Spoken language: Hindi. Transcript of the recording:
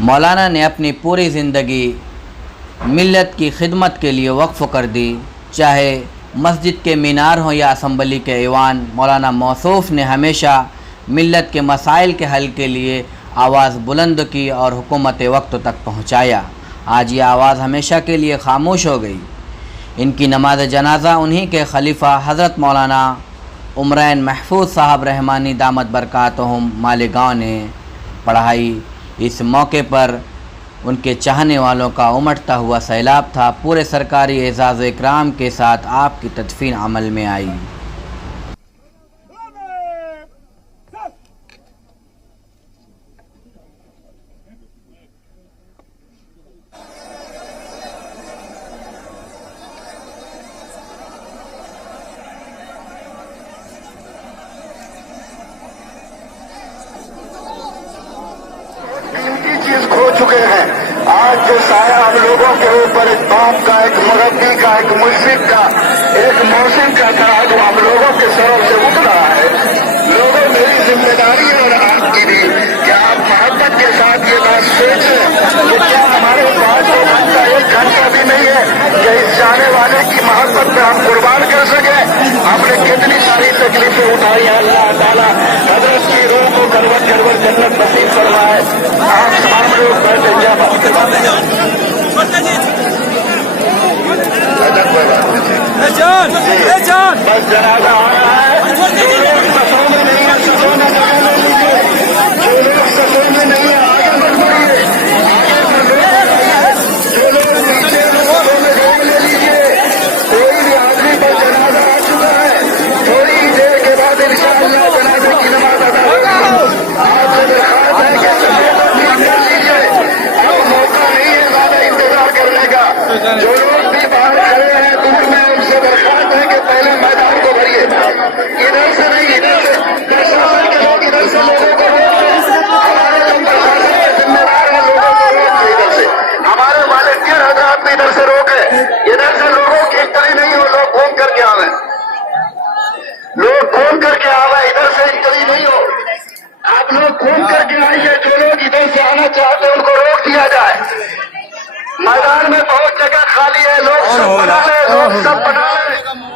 मौलाना ने अपनी पूरी ज़िंदगी मिल्लत की खिदमत के लिए वक्फ़ कर दी। चाहे मस्जिद के मीनार हों या असम्बली के ऐवान, मौलाना मौसूफ़ ने हमेशा मिल्लत के मसाइल के हल के लिए आवाज़ बुलंद की और हुकूमत वक्त तक पहुँचाया। आज ये आवाज़ हमेशा के लिए खामोश हो गई। इनकी नमाज जनाजा उन्हीं के खलीफा हज़रत मौलाना उमरैन महफूज साहब रहमानी दामत बरकातहुम मालेगांव ने पढ़ाई। इस मौके पर उनके चाहने वालों का उमड़ता हुआ सैलाब था। पूरे सरकारी एजाज़ इकराम के साथ आपकी तदफीन अमल में आई। खो चुके हैं। आज जो साया हम लोगों के ऊपर एक बाप का, एक मुरब्बी का, एक मुर्शिद का, एक मौसम का था, जो हम लोगों के सरों से उठ रहा है। लोगों, मेरी जिम्मेदारी और आपकी भी कि आप मोहब्बत के साथ ये बात सोचें कि क्या हमारे पास 2 घंटा 1 घंटा भी नहीं है कि इस जाने वाले की मोहब्बत में हम कुर्बान कर सके। हमने कितनी सारी तकलीफें उठाई है। अल्लाह ताला हजरत की रूह को करवट करवट जन्नत नसीब फरमाए। आप तमाम लोग बैठे क्या बात है, बस जनाजा आ रहा है। सफों में नहीं है, सफों में जगह लीजिए। जो लोग सफों में नहीं है आगे बढ़ बढ़िए, आगे बढ़। जो लोग नीचे सफों में जगह ले लीजिए। कोई भी आदमी पर जनाजा आ चुका है। थोड़ी ही देर के बाद इंशाअल्लाह जनाजे की नमाज अदा होगी। आपसे दरख्वास्त है कि सफों को ठीक कर लीजिए। अब मौका नहीं है ज्यादा इंतजार करने का। जो लोग भी बाहर खड़े हैं दूर में, उनसे दरख्वास्त है कि पहले मैदान को भरिए। इधर से नहीं, इधर से प्रशासन के लोग इधर से लोगों को हमारे जो प्रशासन के जिम्मेदार हैं लोगों को रोक इधर से। हमारे वॉलंटियर हजरात भी इधर से रोके। इधर से लोगों की इंटरी नहीं हो, लोग घूम करके आवे, लोग घूम करके आवे। इधर से इंटरी नहीं हो, आप लोग घूम करके आइए। जो लोग इधर से आना चाहते हैं उनको रोक दिया जाए। मैदान में बहुत जगह खाली है, लोग सब बना रहे, लोग सब बना रहे।